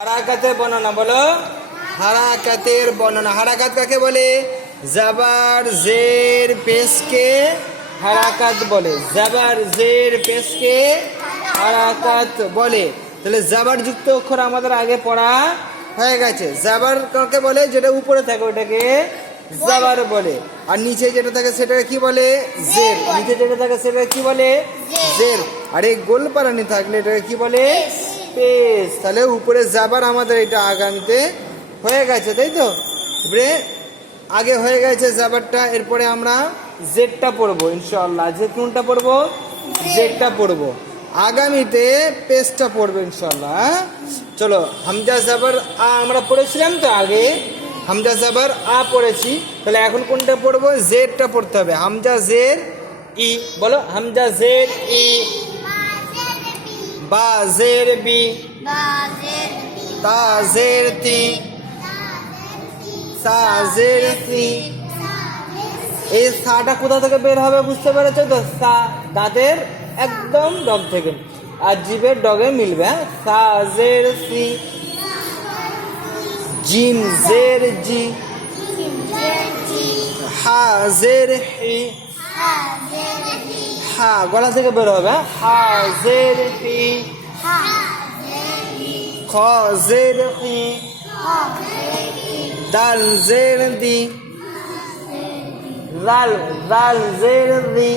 হারাকাতের বর্ণনা বলো। হারাকাতের বর্ণনা। হারাকাত কাকে বলে? জাবার জের পেশকে হারাকাত বলে। জাবার জের পেশকে হারাকাত বলে। তাহলে জাবার যুক্ত অক্ষর আমাদের আগে পড়া হয়ে গেছে। জাবার কাকে বলে? যেটা উপরে থাকে ওটাকে জাবার বলে, আর নিচে যেটা থাকে সেটাকে কি বলে? জের। নিচে যেটা থাকে সেটাকে কি বলে? জের। আর এই গোল পারানি থাকলে এটাকে কি বলে? পেশ। তাহলে উপরে জাবার আমাদের এটা আগামীতে হয়ে গেছে, তাই তো? এবারে আগে হয়ে গেছে জাবারটা, এরপরে আমরা জেডটা পড়বো ইনশাআল্লাহ। যে কোনটা পড়বো? জেডটা পড়বো। আগামীতে পেশটা পড়বো ইনশাআল্লাহ। চলো, হামজা জাবার আ আমরা পড়েছিলাম তো আগে, হামজা জাবার আ পড়েছি। তাহলে এখন কোনটা পড়বো? জেডটা পড়তে হবে। হামজা জের ই বলো। হামজা জের ই, বা জের বি, তা জের তি, সা জের সি। এই সাটা কোথা থেকে বের হবে বুঝতে পেরেছো তো? সা দাঁতের একদম ডগ থেকে, আর জিভের ডগে মিলবে। সা জের সি, জিম জের জি, হা জের হি, হা গলা থেকে বের হবে। হা জের হি, খ জের হি, দাল জের দি, জাল জাল জের দি।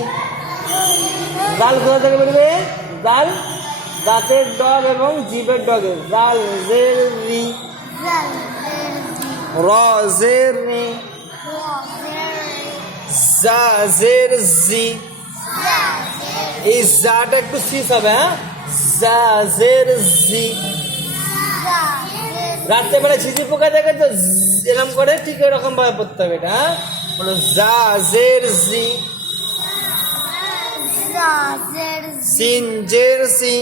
জাল কোথা থেকে বেরোবে? জাল দাঁতের ডগ এবং জিভের ডগে। জাল জের রি, র জের রি, জা জের জি। এই জাটা একটু সিস হবে। হ্যাঁ, জা জের জি। রাত্রেবেলা ঝিঝি পোকা দেখে তো এরকম করে, ঠিক এরকম ভাবে পড়তে হবে এটা। হ্যাঁ বলো, জা জের জি, সিন জের সি,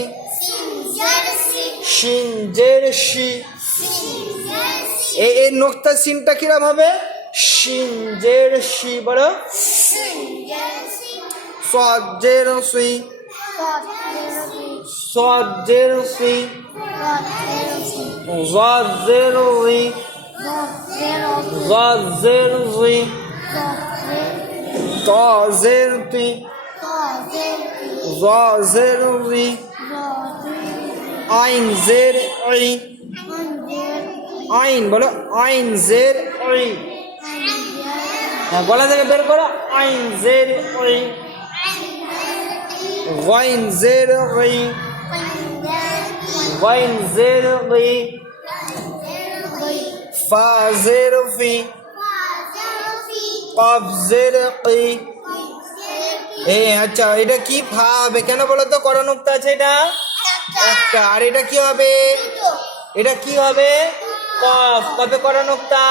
শিন জের শি। এই নোক্তা সিনটা কিরম হবে? শিন জের শি বলো। সদ জের সি, সদ জের সি, জদ জের রি, জদ জের রি, ত জের তি, জ জের রি, আইন জের ই। আইন বলো। আইন জের ই। গলা থেকে বের করো। আইন জের ই, গাইন জের ই, গাইন জের ই, ফা জের ফি, কফ জের কি। আচ্ছা, এটা কি ফা হবে কেন বলো তো? কড়া নুক্তা আছে এটা একটা। আর এটা কি হবে? এটা কি হবে? কফ। কফে কড়া নুক্তা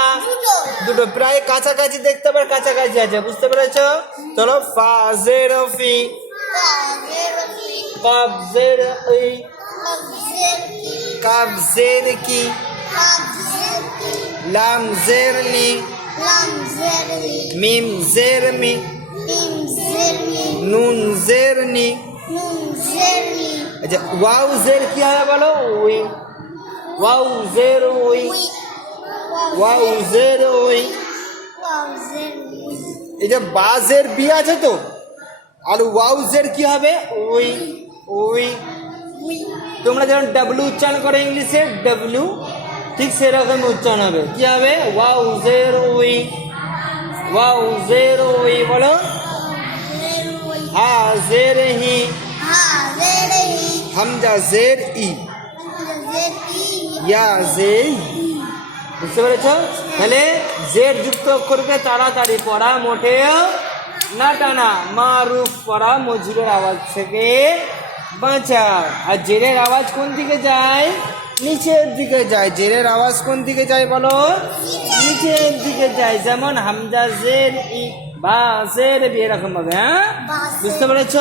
দুটো, প্রায় কাছাকাছি দেখতে পাবে, কাছাকাছি আছে, বুঝতে পেরেছো? চলো, ফা জের ফি, কফ জের কি, কাফ জের কি, লাম জের লি, মিম জের মি, নুন জের নি। আচ্ছা, ওয়াও জের কি হবে বলো? উই। ওয়াও জের উই, ওয়াও জের উই। এই যে বা জের বি আছে তো, আর ওয়াও জের কি হবে? উই। উই। তোমরা যেমন ডাব্লিউ উচ্চারণ করো ইংলিশে, ডাব্লিউ, ঠিক সেরকম উচ্চারণ হবে। কি হবে? ওয়াও জের উই, ওয়াও জের উই বলো। হা জের হি, হামজা জের ই, ইয়া জের ই। বুঝতে পেরেছ? তাহলে জের যুক্ত অক্ষরকে তাড়াতাড়ি পড়া, মোটেও না টানা। মারুফ পড়া মজুরের আওয়াজ থেকে বাঁচা। আর জেরের আওয়াজ কোন দিকে যায়? নিচের দিকে যায়। জেরের আওয়াজ কোন দিকে যায় বলো? নিচের দিকে যায়। যেমন হামজা জের ই, বা জের বি, এরকম ভাবে। হ্যাঁ, বুঝতে পেরেছ?